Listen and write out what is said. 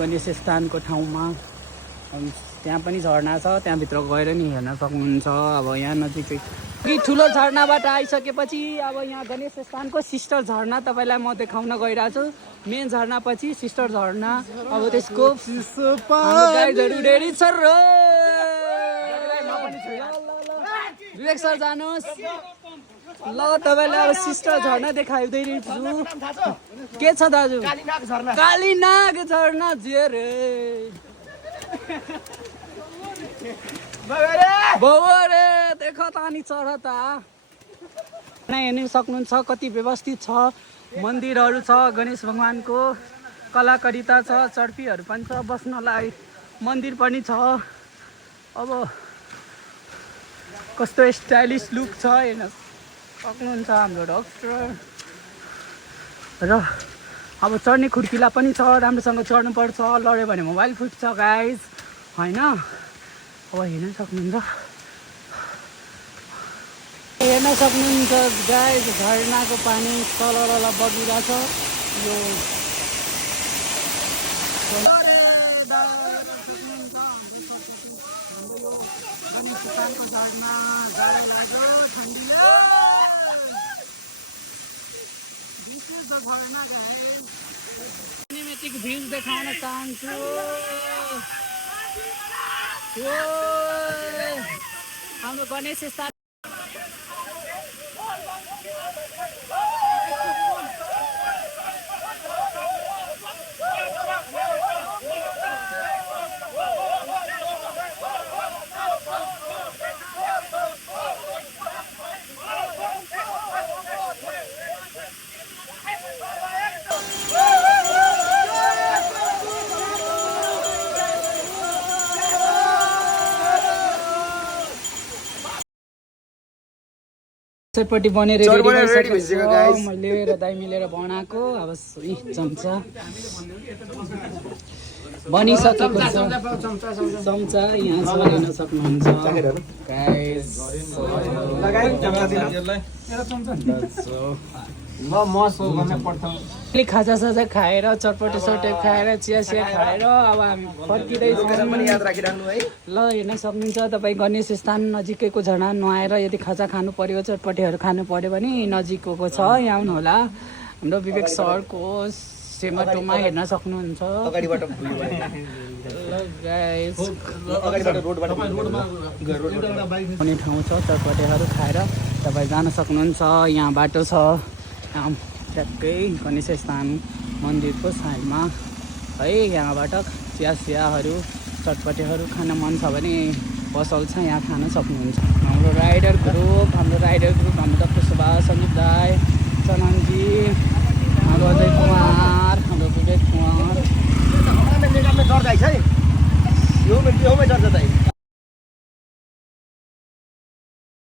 गणेश स्थानको ठाउँमा त्यहाँ पनि झरना छ, त्यहाँभित्र गएर नि हेर्न सक्नुहुन्छ। अब यहाँ नजिकै कि ठुलो झरनाबाट आइसकेपछि अब यहाँ गणेश स्थानको सिस्टर झरना तपाईँलाई म देखाउन गइरहेको छु। मेन झरना पछि सिस्टर झरना। अब त्यसको गाइडहरू रेडी छ र विवेक सर जानुहोस् ल। तपाईँलाई अब सिस्टर झरना देखाउँदै रहेछु। के छ दाजु? कालीनाग झरना जे रे बाबरे देखो त अनि चढ त हेर्न सक्नुहुन्छ कति व्यवस्थित छ। मन्दिरहरू छ, गणेश भगवानको कलाकारिता छ, चर्पीहरू पनि छ बस्नलाई, मन्दिर पनि छ। अब कस्तो स्टाइलिस लुक छ हेर्न सक्नुहुन्छ हाम्रो डक्टर। र अब चढ्ने खुर्किला पनि छ, राम्रोसँग चढ्नुपर्छ, लड्यो भने मोबाइल फुट्छ गाइज होइन। अब हेर्न सक्नुहुन्छ गाइज झरनाको पानी तल बगिरहेछ। यो सिनेमेटिक भ्यूज देखाउन चाहन्छु। हाम्रो गणेश स्थान चटपटी बनेर मैले र दाइ मिलेर बनाएको। अब चम्चा बनिसकेको छ, चम्चा यहाँ छ हेर्न सक्नुहुन्छ। खाजा साजा खाएर चटपटे सटे खाएर चिया खाएर अब हामी फर्किँदैछौँ। ल हेर्न सक्नुहुन्छ तपाईँ गणेश स्थान नजिकैको झरना नुहाएर यदि खाजा खानु पर्यो, चटपटेहरू खानु पर्यो भने नजिकको छ, यहाँ आउनु होला। हाम्रो विवेक सरको सेमाटोमा हेर्न सक्नुहुन्छ। पनि ठाउँ छ, चटपटेहरू खाएर तपाईँ जान सक्नुहुन्छ। यहाँ बाटो छ ट्याक्कै गणेश स्थान मन्दिरको साइडमा है। यहाँबाट चियाहरू चटपटेहरू खान मन छ भने पसल छ, यहाँ खान सक्नुहुन्छ। हाम्रो राइडर ग्रुप हाम्रो डक्टर सुभाष, सञ्जीव दाई, चननजी, हाम्रो अजय कुमार, हाम्रो विवेक कुमार।